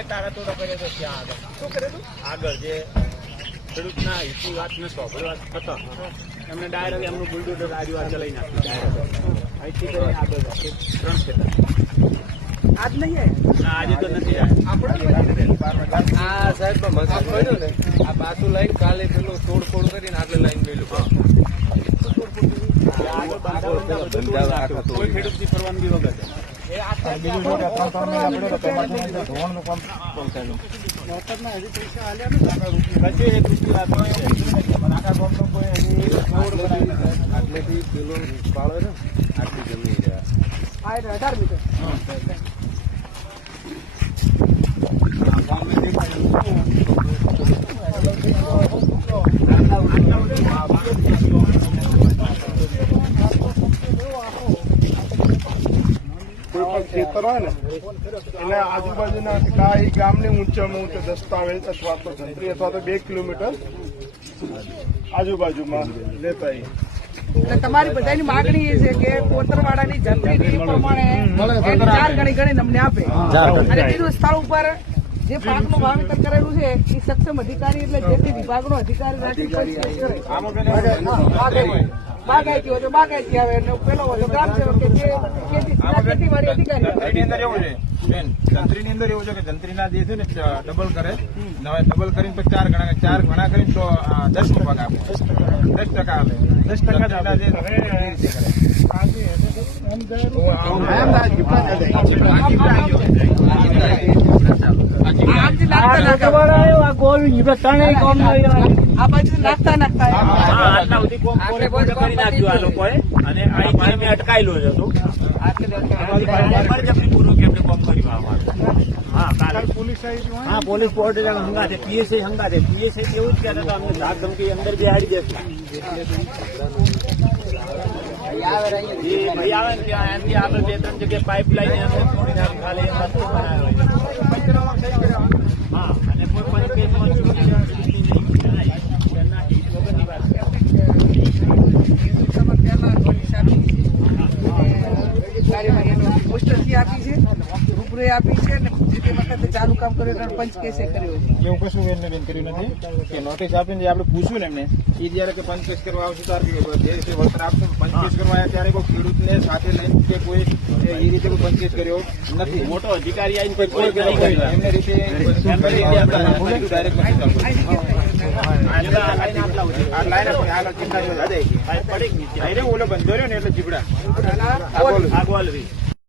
કાલે તારા તોડો કર્યો તો ત્યાં આગળ શું કરેલું આગળ જે ખેડૂતના હિતની વાત ને સોંપડવા હતો એમને ડાયરેક્ટ એમનું બુલડોઝર આજુબાજુ ચલાવી નાખ્યું અહીંથી કરીને આગળ 3 ખેતર આજ નહીં ના આજે તો નથી આવ્યા આ સાહેબ મકાન બન્યો ને આ પાછું લાઈન કાલે પેલું તોડફોડ કરીને આગળ લાઈન મેળ્યું કોઈ ખેડૂતની પરવાનગી વગર બીજું જો કે 3 મહિના પડ્યો તો ધોવાણનું કામ પહોંચાડ્યું મોટરના હજી પૈસા આલ્યા પછી 1 રૂપિયા આખા ગામનો કોઈ આટલેથી પેલો પાળો ને આટલી જમીન રહ્યા આ 18 મીટર ખેતર હોય ને એટલે આજુબાજુના કાંઈ ગામની ઊંચામાં ઊંચો દસ્તાવેજ અથવા તો જંત્રી અથવા તો 2 કિલોમીટર આજુબાજુમાં લેતા એટલે તમારી બધાની માગણી એ છે કે કોતરવાડાની જંત્રી પ્રમાણે 4 ગણી અમને આપે અને બીજું સ્થળ ઉપર જે પાકનું વાવેતર કરેલું છે એ સક્ષમ અધિકારી એટલે જે તે વિભાગનો અધિકારી રાખી બાગાયતી હોય તો બાગાયતી આવે અને પેલો હોય તો ગ્રામ સેવક કે જે ખેતીવાડી અધિકારી જંત્રીની અંદર એવું છે કે જંત્રીના જે છે ને ડબલ કરે ડબલ કરીને પછી 4 ગણા કરીને તો 10નો ભાગ આપે 10% આપે 10% અટકાયેલો જ હતો પૂરું કે એમને કોમ કર્યું હા પોલીસ પોર્ટ હંગાતે પીએસઆઈ હંગાતે પીએસઆઈ એવું જ કહેતા હતા અમને ધાક ધમકી અંદર બેહાડી દેશે ભાઈ આવે ને ત્યાં એમથી આગળ 2-3 જગ્યાએ પાઇપલાઇન ખાલી રસ્તો બનાવ્યો હા અને કોઈ પોસ્ટરથી આપી છે રૂબરૂ આપી છે અને જે તે વખતે ચાલુ કામ કર્યું પંચ કેસે કર્યો એવું કશું એમને બેન કર્યું નથી કે નોટિસ આપીને આપણે પૂછ્યું ને એમને એ જયારે કે પંચ કેસ કરવા આવશે ત્યારે જે રીતે વળતર આપશે પંચ કેસ કરવા આવ્યા ત્યારે કોઈ ખેડૂતને સાથે લઈને કે કોઈ એ રીતે કોઈ પંચ કેસ કર્યો નથી મોટો અધિકારી આવીને કોઈ એમને રીતે ડાયરેક્ટ ઓલો બંધ કર્યો ને એટલે જીબડા આગળ